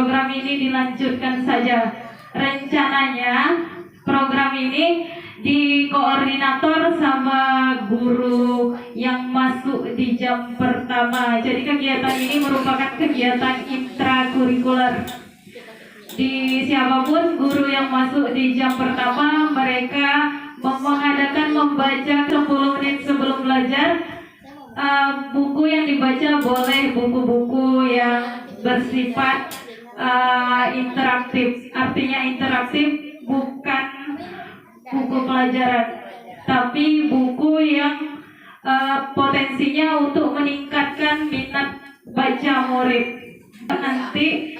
program ini dilanjutkan saja. Rencananya program ini dikoordinator sama guru yang masuk di jam pertama. Jadi kegiatan ini merupakan kegiatan intrakurikuler. Di siapapun guru yang masuk di jam pertama, mereka mengadakan membaca 10 menit sebelum belajar. Buku yang dibaca boleh buku-buku yang bersifat interaktif. Artinya interaktif bukan buku pelajaran, tapi buku yang potensinya untuk meningkatkan minat baca murid. Nanti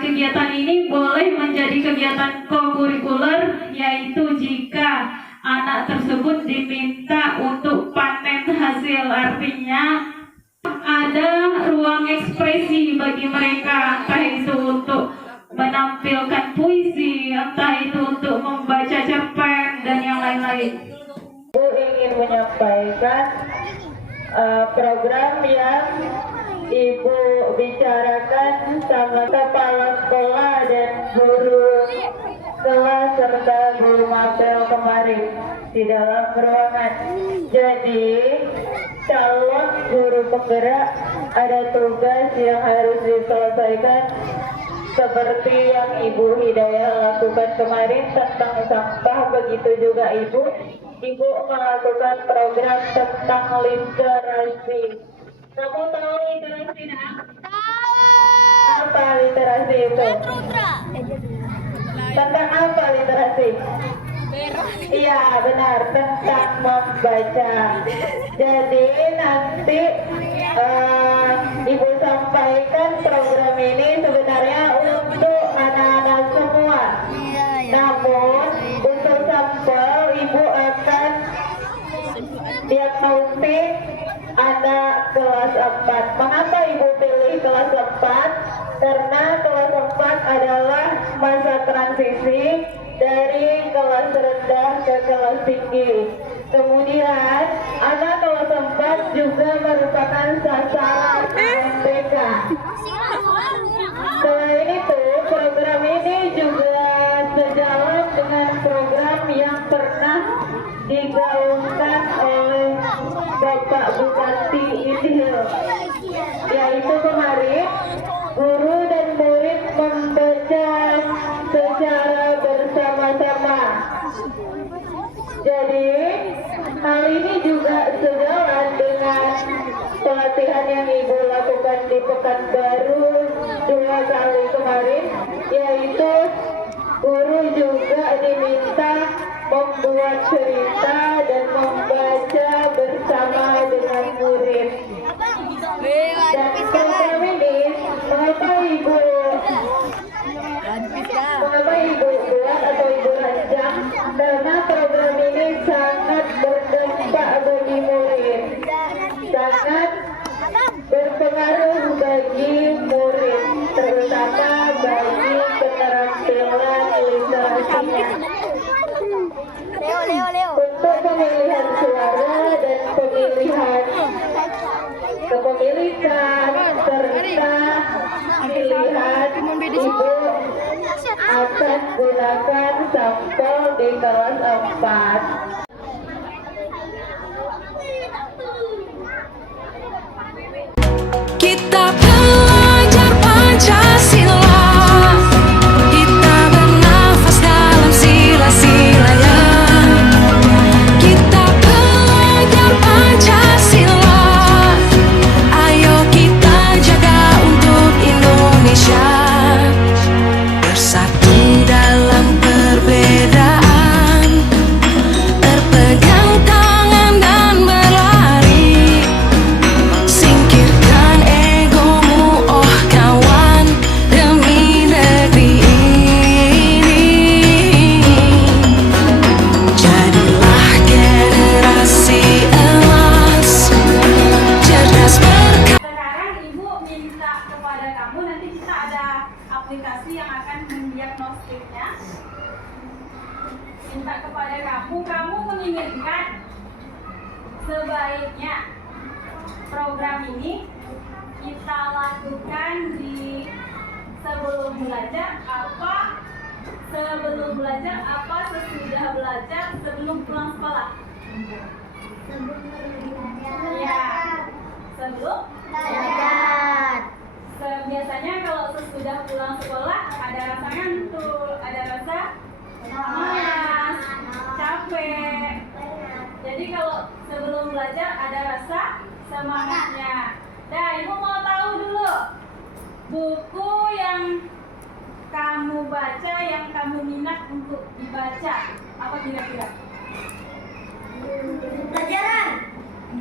kegiatan ini boleh menjadi kegiatan kokurikuler, yaitu jika anak tersebut diminta untuk panen hasil. Artinya ada ruang ekspresi bagi mereka, entah itu untuk menampilkan puisi, entah itu untuk membaca cerpen dan yang lain-lain. Ibu ingin menyampaikan program yang Ibu bicarakan sama kepala sekolah dan guru kelas serta guru mapel kemarin di dalam ruangan. Jadi calon guru penggerak ada tugas yang harus diselesaikan seperti yang Ibu Hidayah lakukan kemarin tentang sampah. Begitu juga Ibu melakukan program tentang literasi. Kamu tahu literasi, nak? Apa literasi itu? Tentang apa literasi? Iya benar, tentang membaca. Jadi nanti Ibu sampaikan program ini sebenarnya untuk anak-anak semua. Namun untuk sampel Ibu akan diagnostik anak kelas 4. Mengapa Ibu pilih kelas 4? Karena kelas 4 adalah masa transisi dari kelas rendah ke kelas tinggi. Kemudian anak kelas 4 juga merupakan sasaran MTK. Selain itu, program ini juga sejalan dengan program yang pernah digaungkan oleh Bapak Bupati Idhil, yaitu kemarin guru dan murid membaca secara bersama-sama. Jadi hal ini juga sejalan dengan pelatihan yang Ibu lakukan di Pekanbaru 2 kali kemarin, yaitu guru juga diminta membuat cerita dan membaca bersama dengan murid. Dan program ini mengapa Ibu buat atau Ibu rancang? Karena program ini sangat berdampak bagi murid, sangat berpengaruh bagi murid, terutama bagi keterampilan literasinya. Untuk pemilihan suara dan pemilihan kepemilikan serta pilihan, Ibu akan gunakan sampel di kelas 4. Kita belajar Pancasila, kita bernafas dalam sila-silanya. Kita belajar Pancasila, ayo kita jaga untuk Indonesia. Bersatu dalam perbedaan, terpegang tangan dan berlari. Singkirkan egomu, oh kawan, demi negeri ini. Jadilah generasi emas, cerdas berkarya. Sekarang Ibu minta kepada kamu, nanti kita ada aplikasi yang akan mendiagnostiknya. Minta kepada kamu menginginkan sebaiknya program ini kita lakukan di sebelum belajar apa, sesudah belajar, sebelum pulang sekolah? Ya, sebelum Belajar. biasanya kalau sesudah pulang sekolah ada rasa ngantuk, ada rasa malas, capek. Jadi kalau sebelum belajar ada rasa semangatnya. Nah, Ibu mau tahu dulu buku yang kamu baca, yang kamu minat untuk dibaca, apa kira-kira? Pelajaran.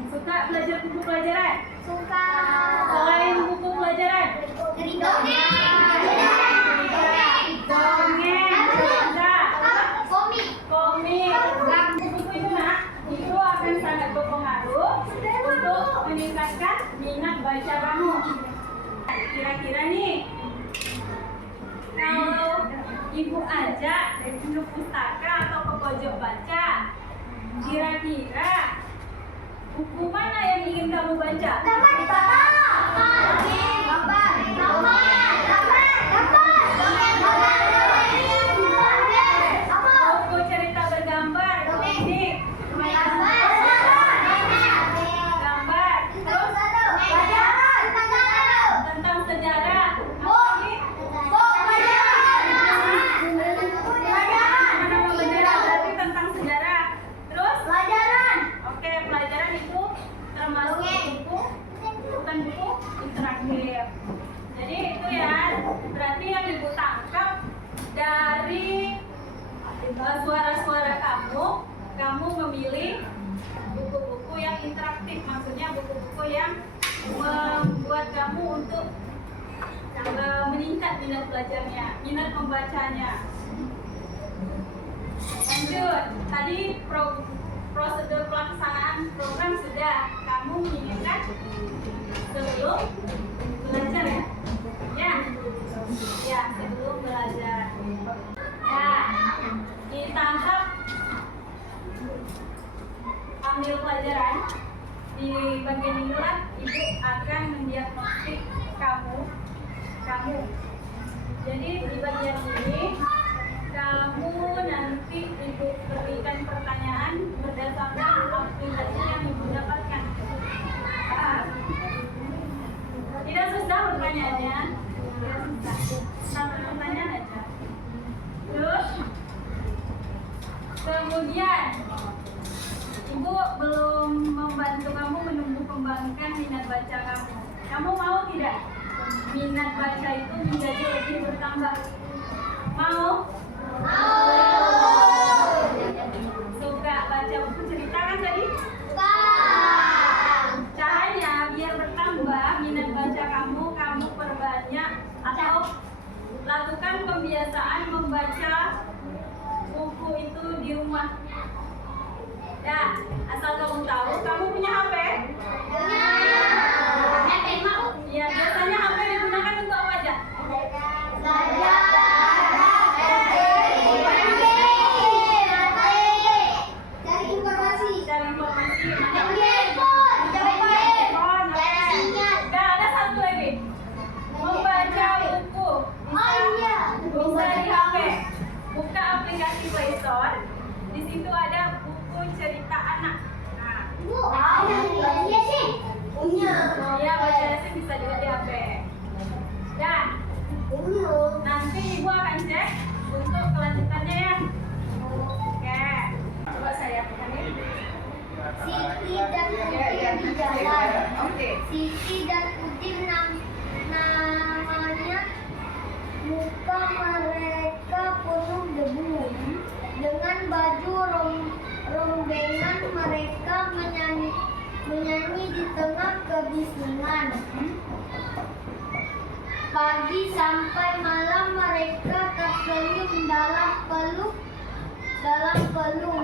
Suka belajar buku pelajaran? Suka. Selain buku pelajaran? Dongeng. Dongeng, cerita, Komik. komik. Buku itu nak, itu akan sangat berpengaruh untuk meningkatkan minat baca kamu. Kira-kira nih, kalau ibu ajak ke pustaka atau ke pojok baca, kira-kira buku mana yang ingin kamu baca? Buku cerita bergambar, komik, gambar, terus tentang sejarah, apalagi? Nama sejarah berarti tentang sejarah. Terus? Oke, pelajaran itu termasuk buku, bukan buku interaktif. Jadi itu ya, berarti yang ibu tangkap dari suara-suara kamu memilih buku-buku yang interaktif, maksudnya buku-buku yang membuat kamu untuk meningkat minat belajarnya, minat membacanya. Lanjut, tadi prosedur pelaksanaan program sudah kamu menginginkan sebelum belajar ya? Ya, sebelum belajar. Nah, ditangkap ambil pelajaran di bagian inilah ibu akan mendiagnostik kamu. Jadi di bagian ini kamu nanti ibu berikan pertanyaan berdasarkan aplikasi yang ibu dapatkan. Tidak susah pertanyaannya, tidak susah. Satu pertanyaan aja. Terus kemudian ibu belum membantu kamu menumbuh kembangkan minat baca kamu. Kamu mau tidak minat baca itu menjadi lebih bertambah? Mau? Suka baca buku cerita kan tadi? Caranya biar bertambah minat baca kamu perbanyak atau lakukan kebiasaan membaca buku itu di rumah. Ya, asal kamu tahu, kamu punya HP? Ya, biasanya HP digunakan untuk apa aja? Cari informasi. Nah, ada satu lagi. Membaca buku. Bisa di HP. Buka aplikasi Play Store. Di situ ada buku cerita anak. Nah, ya baca sih bisa juga di HP. Dan nanti ibu akan cek untuk kelanjutannya ya. Oke. Coba saya pekannya. Siti dan Udin di jalan. Siti dan Udin namanya. Muka mereka penuh debu. Dengan baju rombengan mereka menyanyi di tengah kebisingan. Pagi sampai malam mereka tersenyum dalam peluk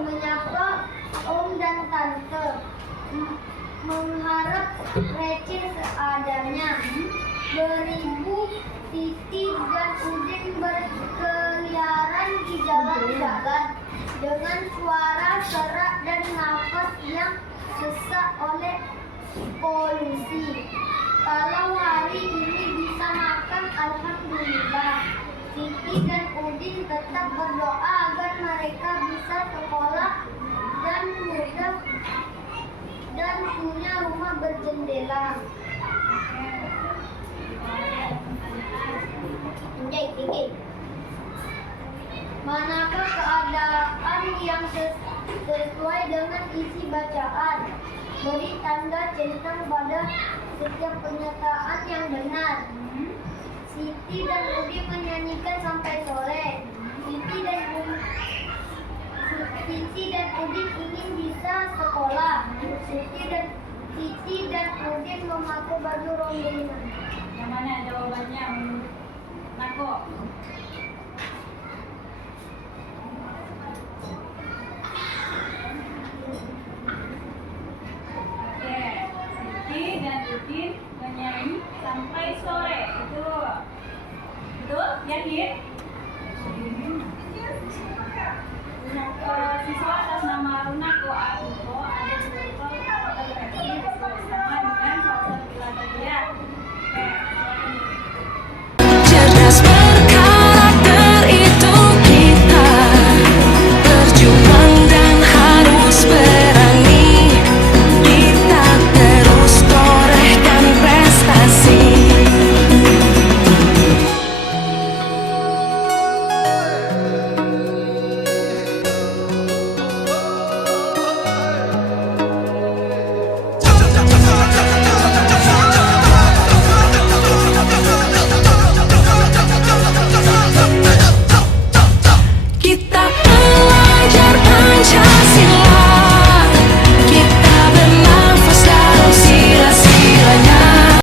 menyapa om dan tante, mengharap receh seadanya. Beribu Titi dan Udin berkeliaran di jalan-jalan dengan suara serak dan nafas yang sesak oleh polusi. Kalau hari ini bisa makan, alhamdulillah. Siti dan Udin tetap berdoa agar mereka bisa sekolah dan punya rumah berjendela. Manakah keadaan yang sesuai dengan isi bacaan? Beri tanda centang pada setiap pernyataan yang benar. Siti dan Udin menyanyikan sampai sore. Siti dan Udin ingin bisa sekolah. Siti dan Udin memakai baju rombongan. Yang mana jawabannya menurut Nako? Oke, Siti dan Udin menyanyi sampai sore. Itu betul? Yakin? Siswa atas nama Runako Arifo